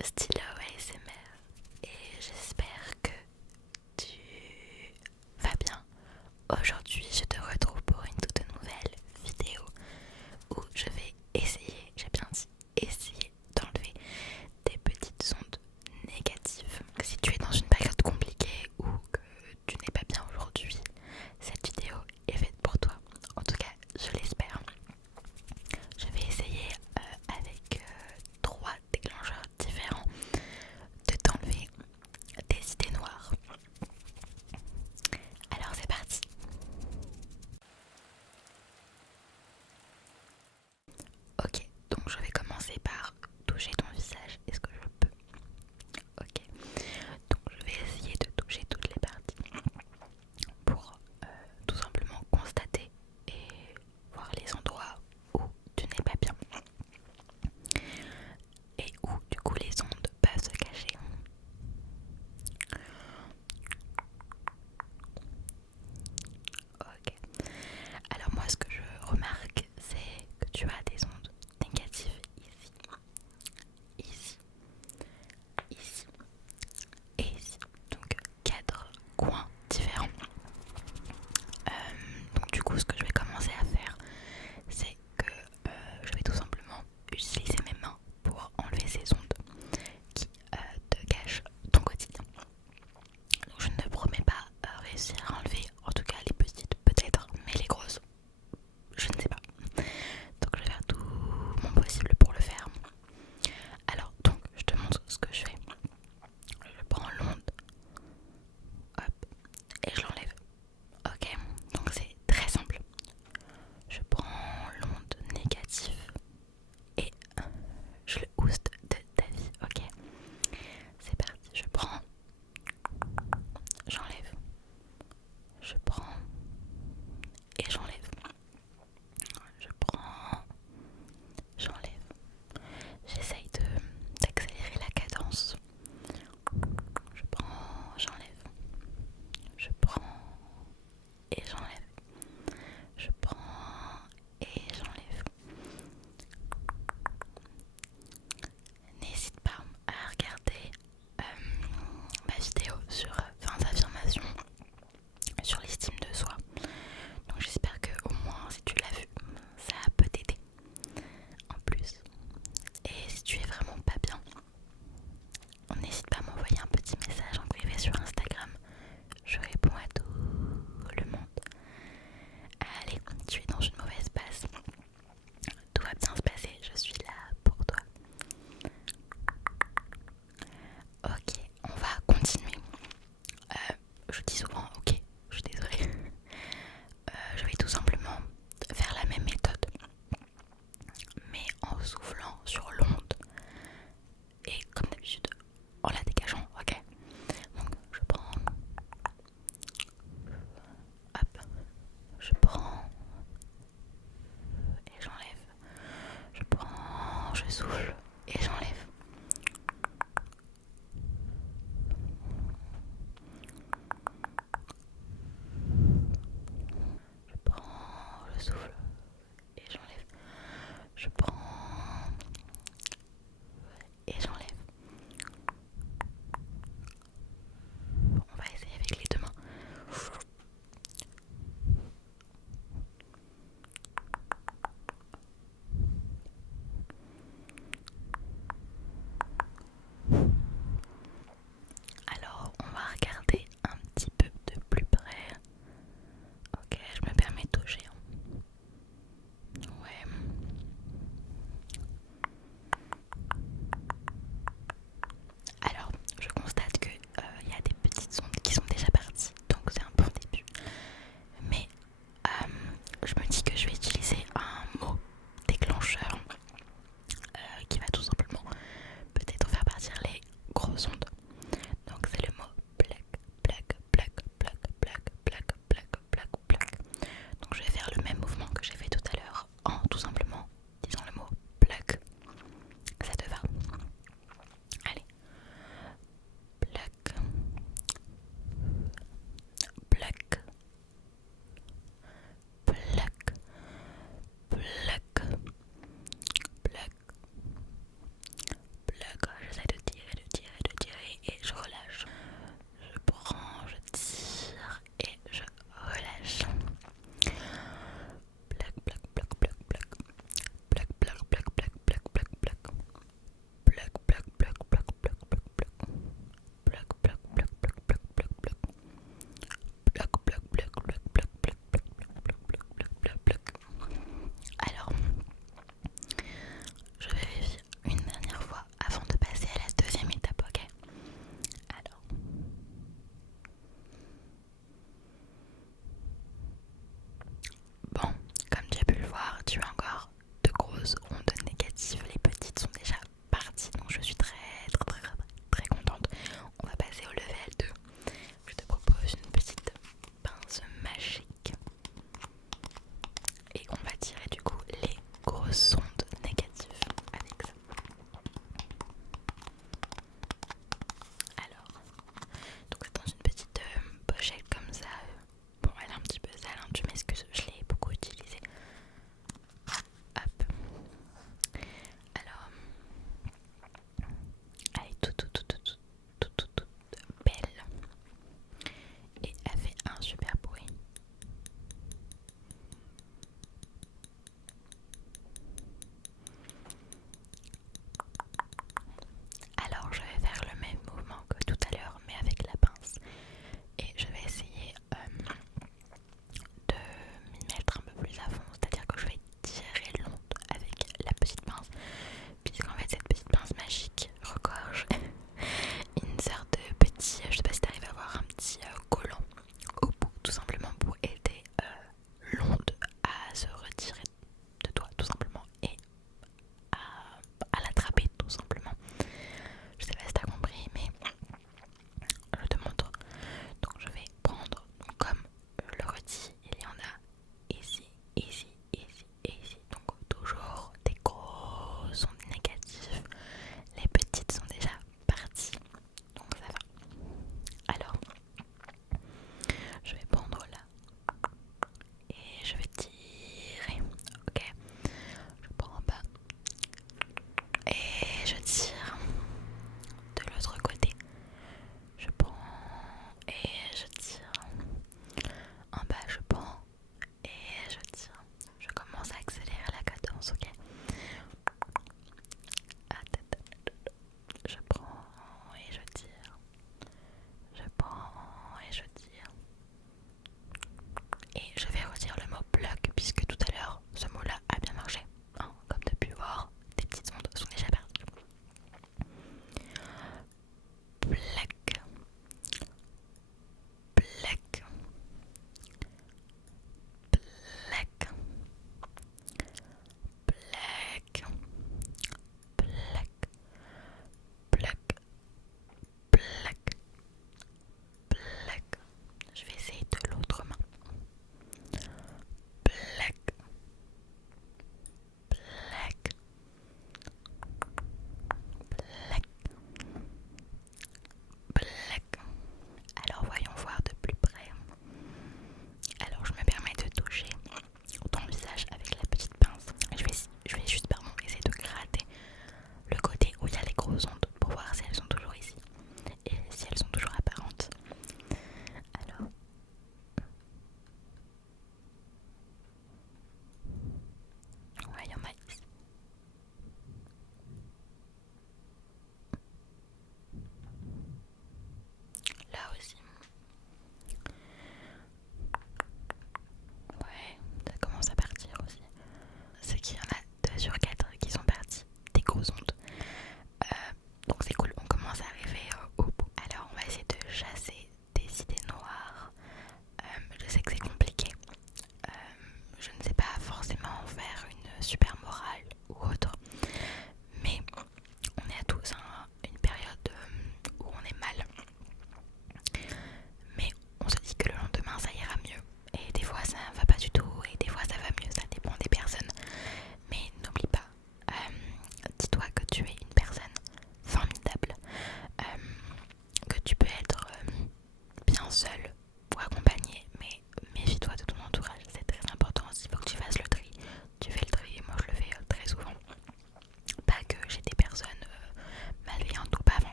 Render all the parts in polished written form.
Stylo ASMR et j'espère que tu vas bien. Aujourd'hui, je te retrouve pour une toute nouvelle vidéo où je vais essayer, j'ai bien dit essayer d'enlever des petites ondes négatives. Si tu es dans une période compliquée ou que tu n'es pas bien aujourd'hui, cette vidéo est faite pour toi. En tout cas, je l'espère. Je vais essayer avec trois déclencheurs différents de t'enlever des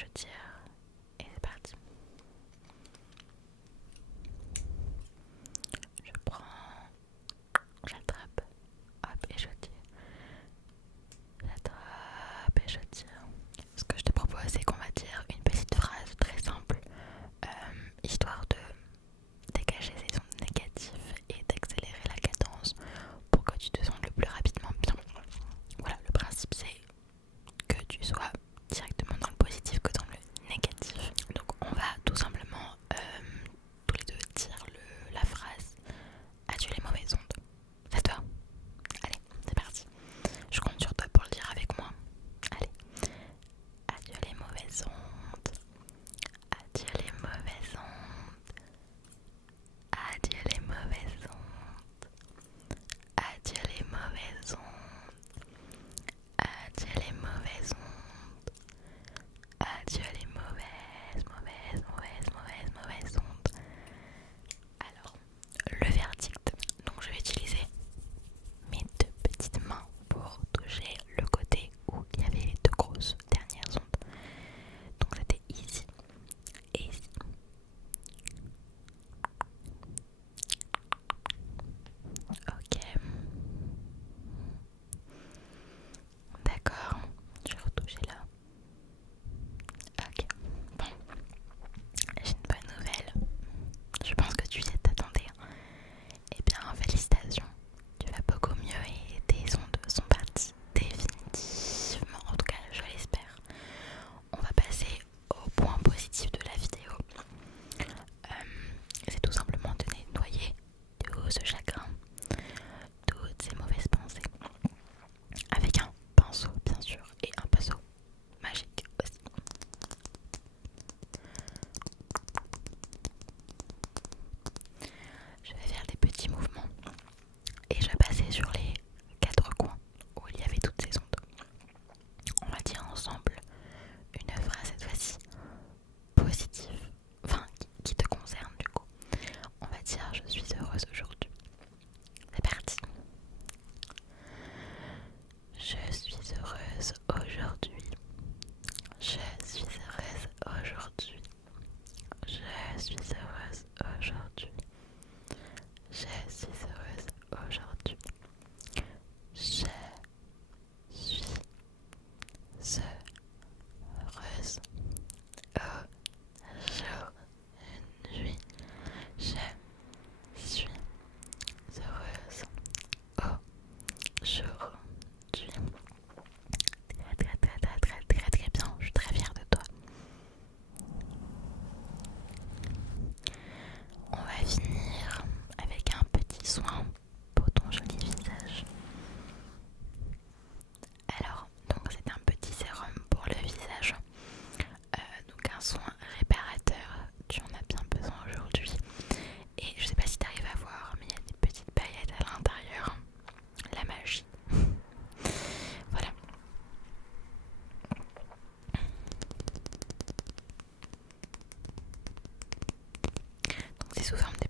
je tire et c'est parti. Je prends, j'attrape, hop et je tire. J'attrape et je tire. Ce que je te propose, c'est qu'on va dire une petite phrase très simple, histoire de dégager ces ondes négatives et d'accélérer la cadence pour que tu te sentes le plus rapidement bien. Voilà, le principe c'est que tu sois directement dans le positif que dans le négatif. Donc on va tout simplement tous les deux dire la phrase "As-tu les mauvaises ondes?" Ça te va? Allez, c'est parti. Je compte sur toi pour le dire avec moi. Allez. Adieu les mauvaises ondes. Adieu les mauvaises ondes. Adieu les mauvaises ondes. Adieu les mauvaises ondes. Adieu les mauvaises ondes. Adieu les mauvaises ondes. Alors, le verdict. Donc je vais utiliser mes deux petites mains pour toucher le côté où il y avait les deux grosses dernières ondes. Donc c'était ici et ici. Ok. D'accord. Je vais retoucher là. Ok. Bon. J'ai une bonne nouvelle. Je pense que tu y t'attendais. Eh bien, félicitations. Tu vas beaucoup mieux et tes ondes sont parties définitivement. En tout cas, je l'espère. On va passer au point positif de la vidéo. C'est tout simplement de nettoyer tout ce chagrin, toutes ces mauvaises pensées. Avec un pinceau, bien sûr, et un pinceau magique aussi. Je vais faire des petits mouvements et je vais passer sur les quatre coins où il y avait toutes ces ondes. On va dire ensemble une phrase cette fois-ci positive, enfin qui te concerne du coup. On va dire je suis heureuse aujourd'hui. C'est parti. Je suis heureuse aujourd'hui. Je suis heureuse aujourd'hui. Je suis heureuse aujourd'hui. Je suis heureuse aujourd'hui. Je suis heureuse aujourd'hui. Je suis heureuse aujourd'hui. Très bien, je suis très fière de toi. On va finir avec un petit soin pour ton joli visage. Alors, donc c'est un petit sérum pour le visage. Donc un soin réparateur, tu en as bien besoin aujourd'hui. Et je sais pas si tu arrives à voir, mais il y a des petites paillettes à l'intérieur. La magie. Voilà. Donc c'est sous forme de